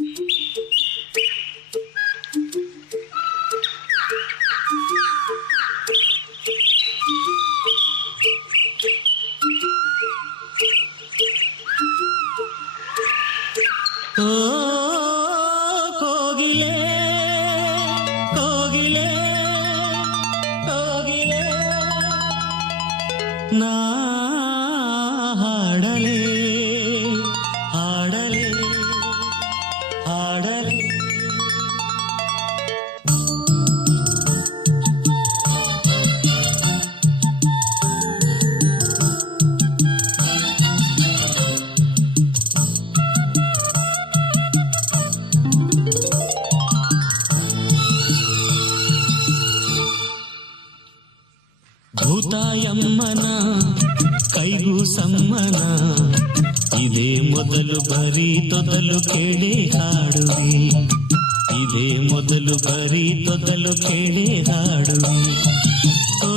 ಓ ಕೋಗಿಲೆ ಕೋಗಿಲೆ ಕೋಗಿಲೆ ನಾ ಹಾಡಲೆ ಹಾಡಲೆ ಹಾಡಲೆ ಭೂತಾಯಮ್ಮನ ಕೈಗೂ ಸಮ್ಮನ ಇದೇ ಮೊದಲು ಬರೀ ತೊದಲು ಕೇಳಿ ಹಾಡುವಿ, ಇದೇ ಮೊದಲು ಬರೀ ತೊದಲು ಕೇಳಿ ಹಾಡುವಿ. ಓ